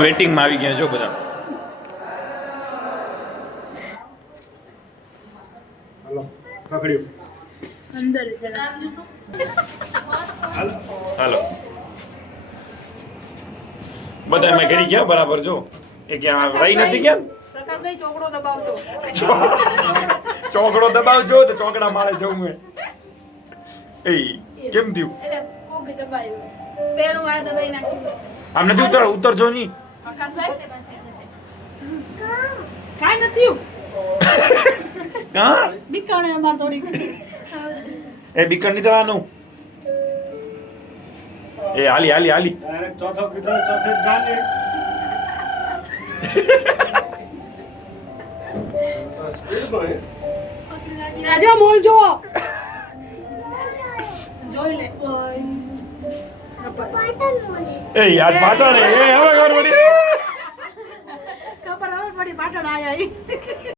વેઇટિંગમાં આવી ગયા જો બધા. હાલો કાકડીઓ અંદર હાલો બધા મેં કરી ગયા બરાબર જો એ ક્યાં રહી નથી કેમ પ્રકાશભાઈ ચોકડો દબાવજો. ચોકડો દબાવજો તો ચોકડા માળે જવું હે એ કેમ થયું એટલે ઓકે દબાવ્યું. પેલું વાળ દબાઈ નાખ્યું. આમ નથી ઉતરજો નહીં પ્રકાશભાઈ કાઈ નથી હા બીકાણે અમાર થોડી એ બીકણ નહીં થવાનું એ હાલી ડાયરેક્ટ ચોથો કીધો ચોથે જ ગાલે રાજા મોલ જો જોઈ લે એ યાર પાટણ એ હવે ખબર પડી ખબર હવે પડી પાટણ આયા ઈ